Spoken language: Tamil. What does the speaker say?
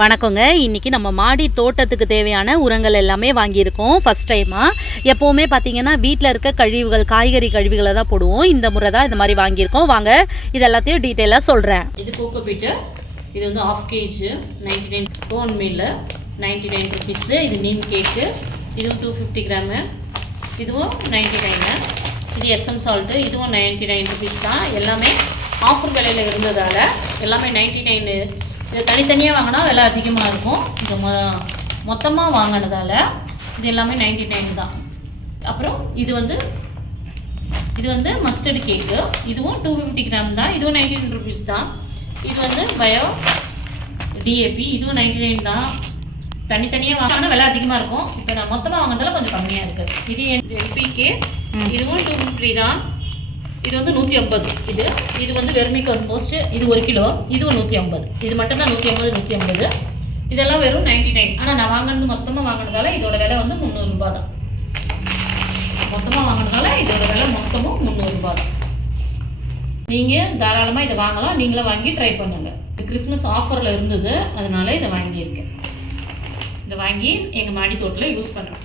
வணக்கங்க. இன்றைக்கி நம்ம மாடி தோட்டத்துக்கு தேவையான உரங்கள் எல்லாமே வாங்கியிருக்கோம் ஃபஸ்ட் டைமாக. எப்போவுமே பார்த்திங்கன்னா வீட்டில் இருக்க கழிவுகள், காய்கறி கழிவுகளை தான் போடுவோம். இந்த முறை தான் இந்த மாதிரி வாங்கியிருக்கோம். வாங்க இது எல்லாத்தையும் டீட்டெயிலாக சொல்கிறேன். இது கோகோ பீட்டு, இது வந்து 1/2 kg 99 கோன் மீல் 99 ருபீஸு. இது நீம் கேக்கு, இதுவும் 250 கிராமு, இதுவும் 99. இது எஸ்எம் சால்ட்டு, இதுவும் 99 ருபீஸ் தான். எல்லாமே ஆஃபர் விலையில் இருந்ததால் எல்லாமே 99. இது தனித்தனியாக வாங்கினா விலை அதிகமாக இருக்கும். இது மொத்தமாக வாங்கினதால் இது எல்லாமே 99 தான். அப்புறம் இது வந்து மஸ்டர்டு கேக்கு, இதுவும் 250 கிராம் தான். இதுவும் 99 ருபீஸ் தான். இது வந்து பயோ டிஏபி, இதுவும் 99 தான். தனித்தனியாக வாங்கினா விலை அதிகமாக இருக்கும். இப்போ நான் மொத்தமாக வாங்கினதால கொஞ்சம் கம்மியாக இருக்குது. இது என்பிகே, இதுவும் 250 தான். இது வந்து 150. இது வந்து வெர்மி கம்போஸ்ட், இது 1 கிலோ, இதுவும் 150. இது மட்டும்தான் 150. இதெல்லாம் வெறும் 99. ஆனால் நான் வாங்கினது மொத்தமாக வாங்கினதால இதோட விலை வந்து 300 ரூபா தான். மொத்தமாக வாங்கினதால இதோட விலை மொத்தமும் 300 ரூபா தான். நீங்கள் தாராளமாக இதை வாங்கலாம். நீங்களும் வாங்கி ட்ரை பண்ணுங்கள். கிறிஸ்மஸ் ஆஃபரில் இருந்தது, அதனால இதை வாங்கியிருக்கேன். இதை வாங்கி எங்கள் மாடி தோட்டத்தில் யூஸ் பண்ணுறேன்.